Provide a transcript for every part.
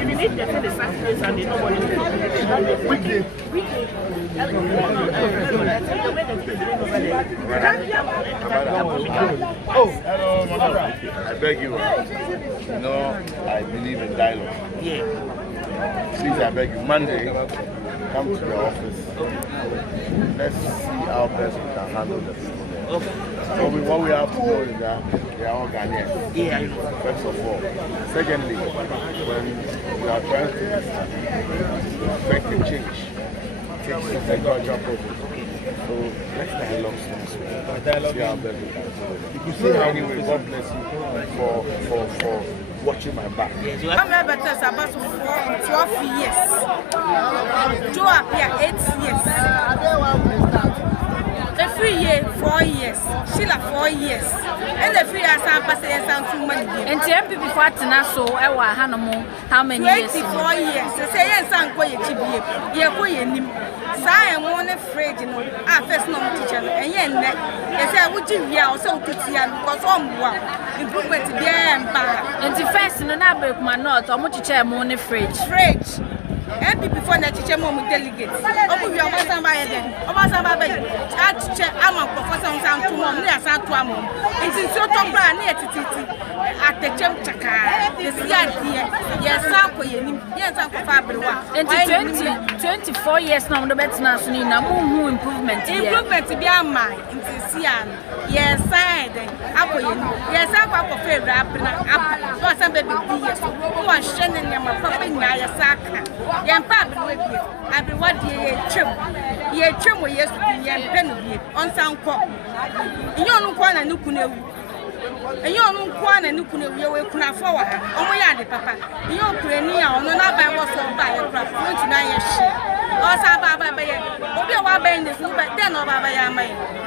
If you need to send the sacrifice and nobody weekly. Oh, hello, Mother. I beg you. No, I believe in dialogue. Yeah. Please, I beg you, Monday, come to the office. Let's see how best we can handle the people there. Okay. So what we have to do is that they are all Ghanaians. Yeah. First of all. Secondly, when we are trying to effect a change, take some cultural process. So let's dialogue some. See how best we can do it. Anyway, God bless you for watching my back. I'm about to 12 years. Joe up here 8 years. Every year 4 years. Sheila 4 years. And the 3 years I'm passing some too many. And MP before Tanaso, Ewa Hanamu, how many years? 24 years. They say yes, I'm going to be here. I am one afraid, you know. I first know teacher, and yet, they say, would you be also to see because improvement to be and the first in an Ablekuma not, or much chair more afraid. And before the teacher moment delegates. Oh, we are somebody then. Almost somebody. I teacher, I'm a professor on to mom, yes, I'm to a mom. It's in sort of brand near to at the Chaka. The idea, yes, Sample, yes, Uncle Fabri. And 24 years now, the better national improvement. Improvement to be a mine in Sian. Yes, I yes, I'm a favorite apple. What's a baby? Yes, who are sending them a proper Naya. Yan papa will be. I've been what ye trim. Ye trim with yesterday, yan penny on sound cop. You don't want a new canoe. And you don't want a new canoe, you will cry forward. Oh, my yard, papa. You don't pray near or not by what's on by a craft. 29 years. Also, Baba, Obi Wabend is but then over by Yama.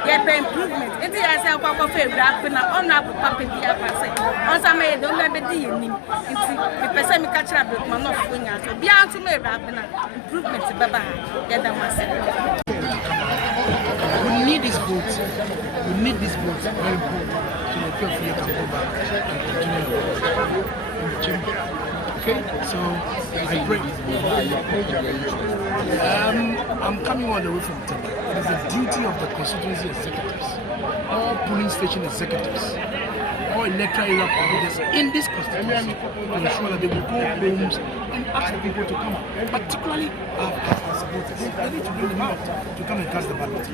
Ye pay improvement. It is a papa favorite, and honorable puppy be a passing. Also, may don't let me deal him. It's the person we catch up with my not wing out. Beyond to me, Rabina, improvement to Baba. Get them myself. We need this vote. We need this vote. Very important. So the people here can go back and continue in the chamber. Okay, so I pray. I'm coming all the way from Turkey. It is the duty of the constituency executives, all polling station executives, all electoral area coordinators in this constituency to ensure that they will go homes and ask the people to come, particularly our supporters. They need to bring them out to come and cast the ballot.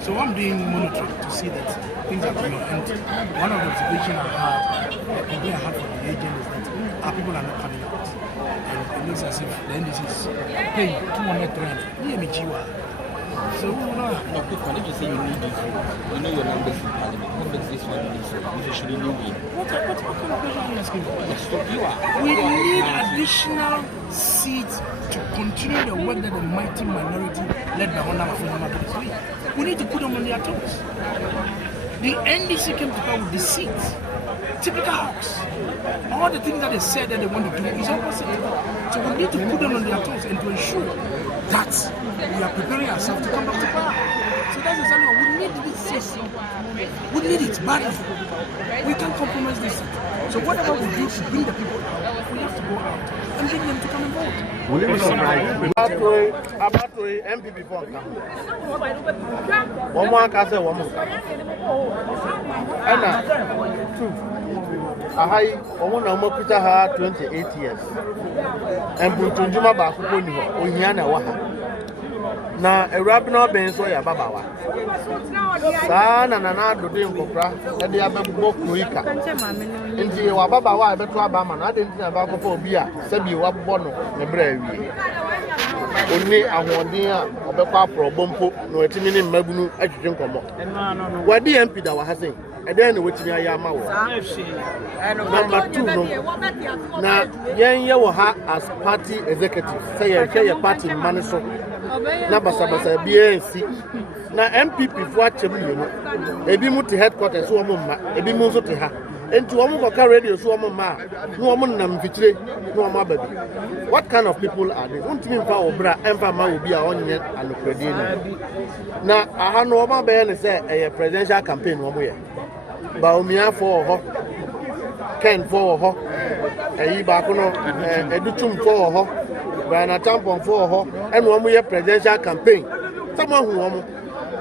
So I'm doing monitoring to see that things are going on. And one of the observations I had for the agent is that our people are not coming out. And it looks as if the NDC is paying 200 grand. So, no, if you say you need this, you know your numbers in parliament. What makes this one you should really win? What kind of question are you asking? We need additional seats to continue the work that the mighty minority led by Honorable Afenama is doing. We need to put them on their toes. The NDC came to power with the seats. Typical house. All the things that they said that they want to do is opposite. So we need to put them on their toes and to ensure that we are preparing ourselves to come back to power. So that's exactly what we need this seat. We need it badly. We can't compromise this seat. So whatever we do to bring the people out, we have to go out and get them to come and vote. Will you surprise? About to MP before one more can say one more. Anna, two. I want to her 28 years. And Punjuma Bakuni, Onyana Waha. Now, Ewurabena Aubynn so ya Babawa. Sana Nana Akua Owusu and the other book Luika. And the Wababawa, I bet Wabama, I didn't know about Phobia, Sabi Wabono, Nebrevi. Only a 1 year of a papa bompo, no 8 minute Mabunu, I drink come up. What the MP that was saying, and then which me I am. Number 2, no. Now, Yan as party executive, say I carry a party manager. Number Sabasa BNC. Now, MPP for Chemino, a Bimuti headquarters, a Bimuzo to her. And to Omoka radio, so no woman, no baby. What kind of people are they? Don't mean for Obra and Fama will be our own yet and the now, I have no more say a presidential campaign one way. Baumia for Ken for ho eyi ba ko no edutum for ho Brian Tampon for ho and one year presidential campaign someone who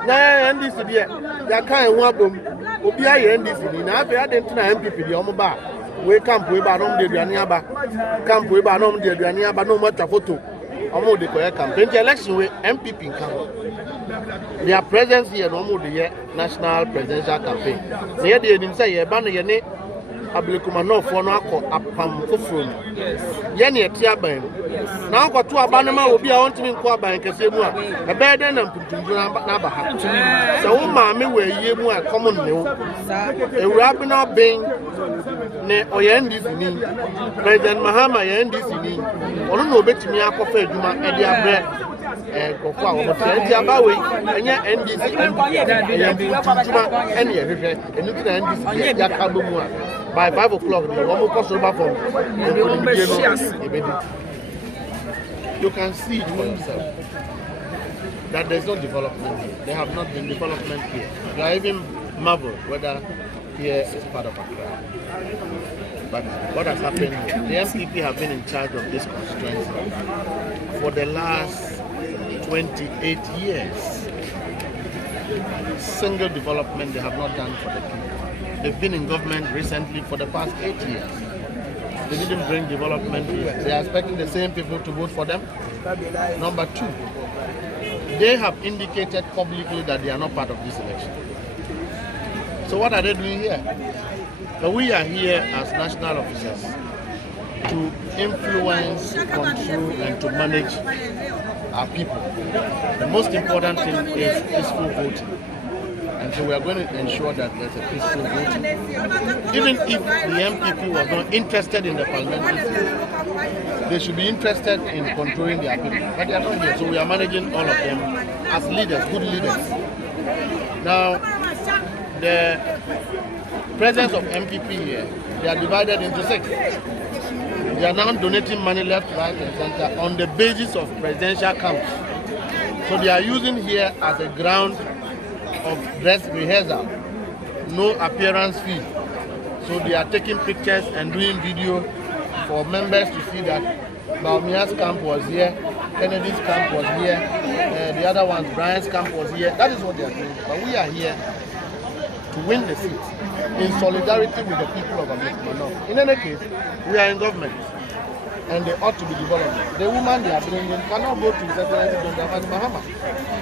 na NDC there ya kan ho abom obi aye NDC ni na afi ade ntina MPP de omo ba we camp we ba no de aduane aba camp we ba no de aduane aba no mo twa photo omo de ko campaign election we MPP kan their presence here no mo de national presidential campaign say de enim say ye ba no ye ne Ablekuma no for no akọ apam foforo ye ne eti aban na akọto aban ma obi a ontimi nko aban kese mu a ebe de na mputunju na ba ha so wo ma me we yie mu a common ne wo Ewurabena Aubynn ne oyendisi ni President Mahama yendisi ni ono no obetimi akọfa adwuma e de abre kofo a wo eti abawe enye NDC ene ehwehwe enu na NDC ya ka mu a by 5 o'clock, you can see it for yourself that there's no development here. There have not been development here. You are even marveled whether here is part of Accra. But what has happened here? The MPP have been in charge of this constituency for the last 28 years. Single development they have not done for the people. They've been in government recently for the past 8 years. They didn't bring development here. They are expecting the same people to vote for them. Number two, they have indicated publicly that they are not part of this election. So what are they doing here? So we are here as national officers to influence, to control, and to manage our people. The most important thing is peaceful voting. And so we are going to ensure that there's a peaceful vote. Even if the MPP was not interested in the parliamentary system, they should be interested in controlling their people. But they are not here, so we are managing all of them as leaders, good leaders. Now, the presence of MPP here, they are divided into 6. They are now donating money left, right, and center on the basis of presidential counts. So they are using here as a ground of dress rehearsal, no appearance fee. So they are taking pictures and doing video for members to see that Baumia's camp was here, Kennedy's camp was here, the other ones, Brian's camp was here. That is what they are doing. But we are here to win the seat in solidarity with the people of Ablekuma. In any case, we are in government and they ought to be developed. The woman they are bringing cannot go to the Excellency Dr. Mahama.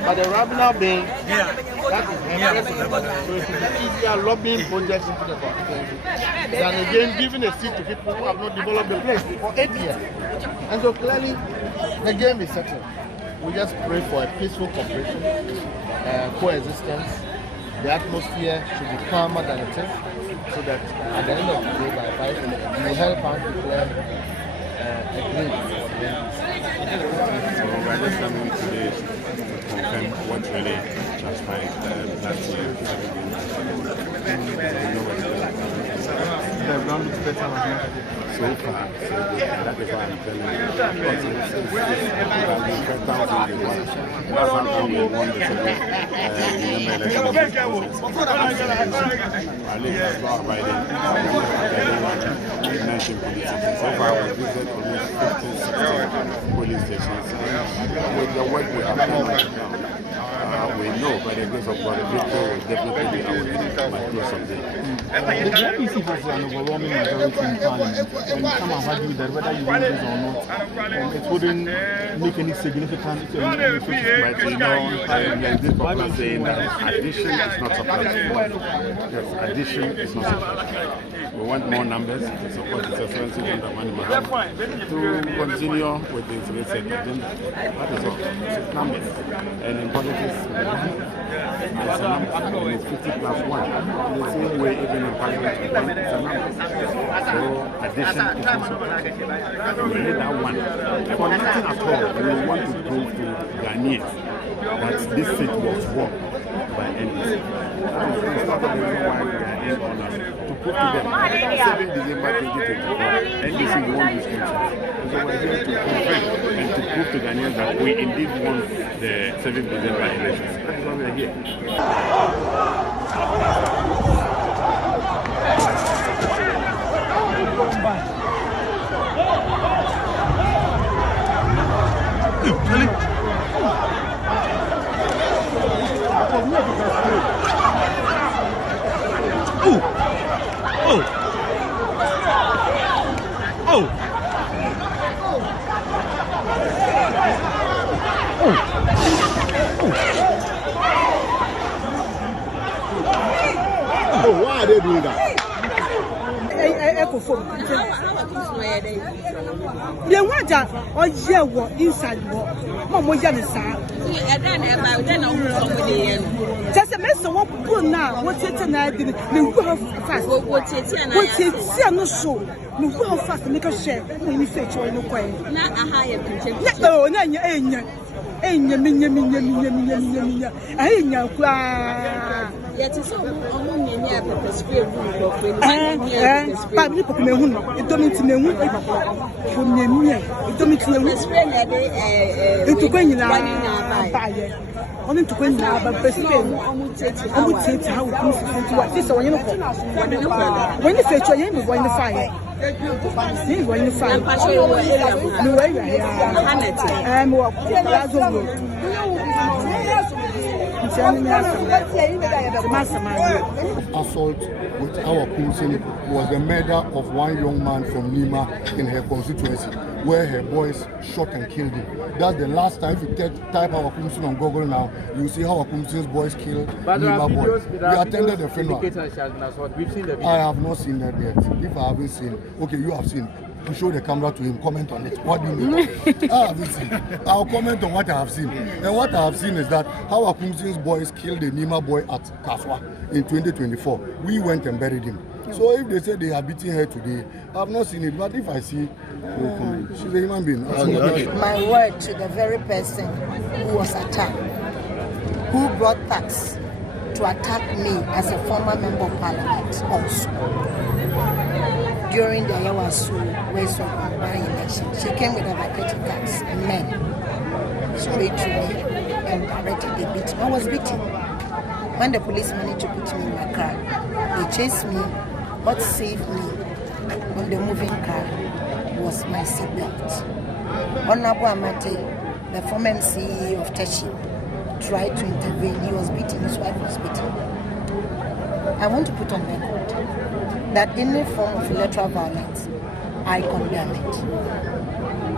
But the Ewurabena Aubynn, that is her president. So it will be easier lobbying projects into the constituency than again giving a seat to people who have not developed the place for 8 years. And so clearly, the game is settled. We just pray for a peaceful cooperation, coexistence. The atmosphere should be calmer than it is, so that at the end of the day, by 5 we will help us declare a green for the NDC. So we're just coming today to confirm what really transpired last year. The ground is better so far, so that is why I'm telling you. Because it's first time we won. Last time we won the second so far we visited almost 15, 16 police stations. With the work we have done right now, we know by the grace of God the victory will definitely be our by close of day. The NDC has an overwhelming majority in parliament, and some have argued that whether you win this or not, it wouldn't make any significant difference. But you know, there's this popular saying that addition is not subtraction. Yes, addition is not subtraction. We want more numbers to support the Excellency Dr. Mahama to continue with the integrated agenda. That is all. It's numbers. And in politics, it's a number. And it's 50 plus 1. In the same way, even in parliament, it's a number. So addition is not subtraction. We need that one. For nothing at all, we want to prove to Ghanaians that this seat was won by NDC. That is part of the reason why we are in honor. To prove to them, 7 December 2024, NDC won this country. So we're here to confirm and to prove to Ghanaians that we indeed won the 7th December elections. That is why we are here. Oh! Oh, why are they doing that? They want that or yeah, what inside what? Mama, you're the side. Just a mess of what good now. What's it tonight? The will fast. What's it? I'm not sure. We will fast make a share when you say to no coin. Not a higher picture. No, no, yet it's all only to win now, but when the future you will win the fire. See, when you find assault with Hawa Koomson was the murder of one young man from Nima in her constituency, where her boys shot and killed him. That's the last time. If you type Hawa Koomson on Google now, you see Hawa Koomson's boys killed Nima boys. We attended the funeral. I have not seen that yet. If I haven't seen, okay, you have seen. To show the camera to him, comment on it. What do you mean? I haven't seen. I'll comment on what I have seen. And what I have seen is that Hawa Koomson's boys killed the Nima boy at Kaswa in 2024. We went and buried him. So if they say they are beating her today, I have not seen it. But if I see, we'll comment. She's a human being. My word to the very person who was attacked, who brought facts to attack me as a former member of parliament also. During the Ewurabena by-election, she came with about 30 cars, men, straight to me and directed the beating. I was beaten. When the police managed to put me in my car, they chased me. What saved me on the moving car was my seatbelt. Honorable Amate, the former MC of Teshi, tried to intervene. He was beaten, his wife was beaten. I want to put on record that any form of electoral violence, I condemn it.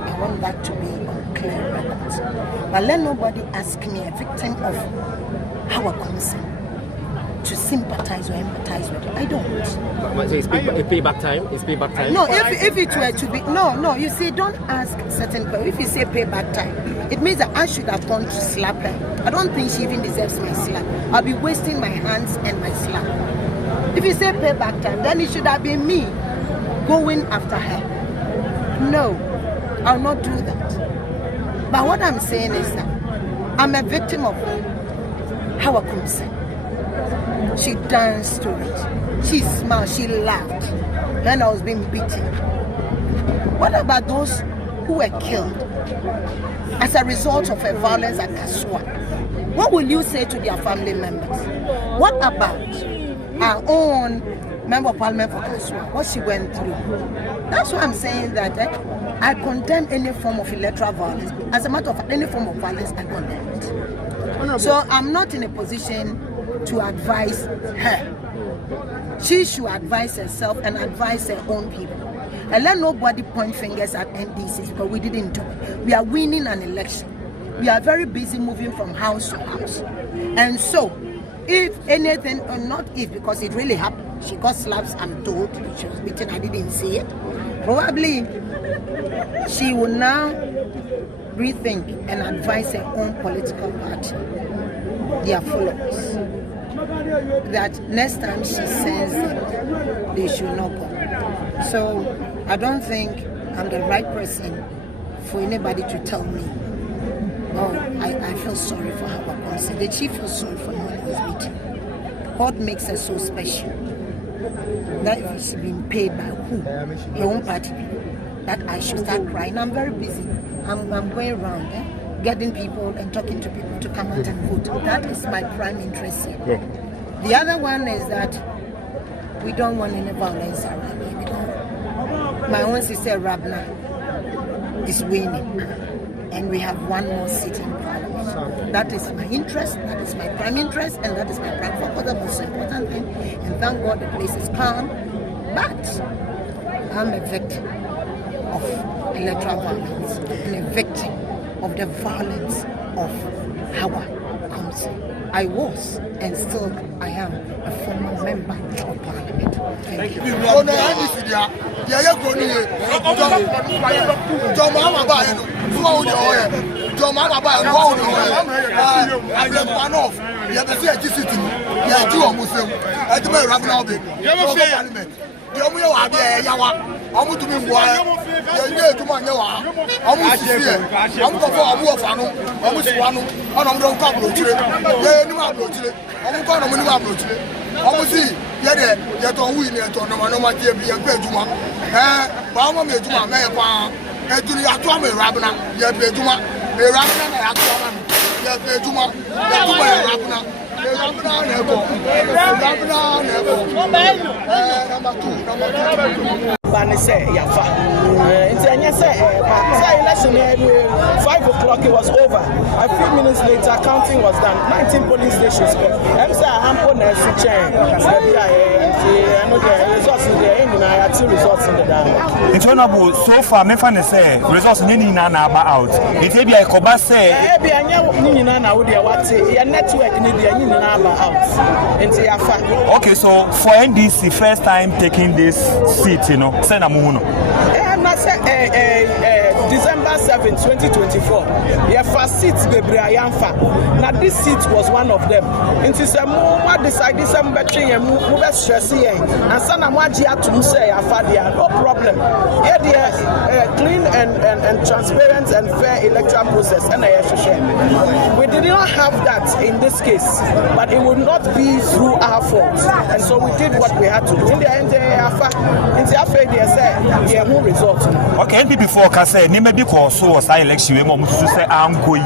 I want that to be on clear records. But let nobody ask me, a victim of Hawa Koomson, to sympathize or empathize with it. I don't. But it's payback time? It's payback time? No, if it were to be... No, you see, don't ask certain people. If you say payback time, it means that I should have gone to slap her. I don't think she even deserves my slap. I'll be wasting my hands and my slap. If you say payback time, then it should have been me going after her. No, I'll not do that. But what I'm saying is that I'm a victim of Hawa Koomson. She danced to it. She smiled, she laughed when I was being beaten. What about those who were killed as a result of a violence at Kaswa? What will you say to their family members? What about our own member of parliament for Kaswa, what she went through? That's why I'm saying that I condemn any form of electoral violence. As a matter of fact, any form of violence, I condemn it. So I'm not in a position to advise her. She should advise herself and advise her own people. And let nobody point fingers at NDCs because we didn't do it. We are winning an election. We are very busy moving from house to house. And so, if anything, or not if, because it really happened, she got slaps, I'm told, she was beaten, I didn't see it. Probably, she will now rethink and advise her own political party, their followers, that next time she sends them, they should not go. So, I don't think I'm the right person for anybody to tell me, oh, I feel sorry for her. Did she feel sorry for me when he was beaten? What makes her so special? That she's been paid by who? Her own party people. That I should start crying. I'm very busy. I'm going around getting people and talking to people to come out and vote. That is my prime interest here. Yeah. The other one is that we don't want any violence around here. My own sister Ewurabena is winning. And we have one more seat in parliament. That is my interest, that is my prime interest, and that is my prime focus, the most important thing. And thank God the place is calm. But I'm a victim. of electoral violence and a victim of the violence of Hawa, Koomson. I was and still I am a former member of parliament. Thank you. Election 5 o'clock it was over. A few minutes later, counting was done. 19 police stations. Results in the dialogue. So far, me fan say results nini na out. It be a koba say. Network okay, so for NDC, first time taking this seat, you know, send a moon. December 7, 2024. Yeah, first seat now this seat was one of them. Into some more decide December move stressing and sana mwajia to say no problem. Yeah, the clean and transparent and fair electoral process and we did not have that in this case, but it would not be through our fault. And so we did what we had to do. In the end, they said, yeah, no result. Okay, before I say, maybe because so was election, we say I'm going,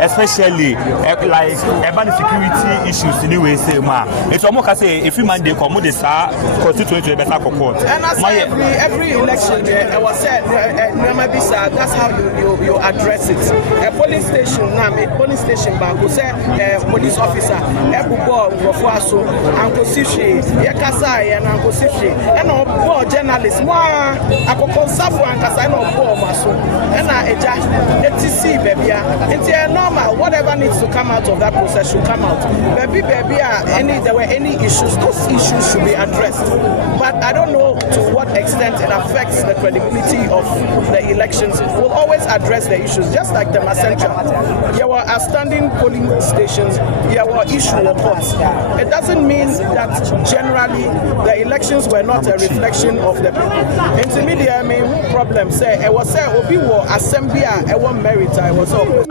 especially like about the security issues. Anyway, say ma, it's almost say if you man they come with this constituency better court. And as every election, I was said, that's how you address it. A police station, police station bank who say police officer, Ebubo, Rofuaso, Uncle Sishi, Yakasa, and Uncle Sishi, and all journalists, more Akokonsafu and Kasano Maso, and a judge, etc. Baby, it's normal. Whatever needs to come out of that process should come out. Baby, there were any issues, those issues should be addressed. But I don't know to what extent it affects the credibility of the elections. We'll always address the issues, just like the Central. There were outstanding polling stations, there were issue reports. It doesn't mean that generally the elections were not a reflection of the people. Intermediate, I mean, problem say, I was say, Obi war assembly, I want merit, I was always.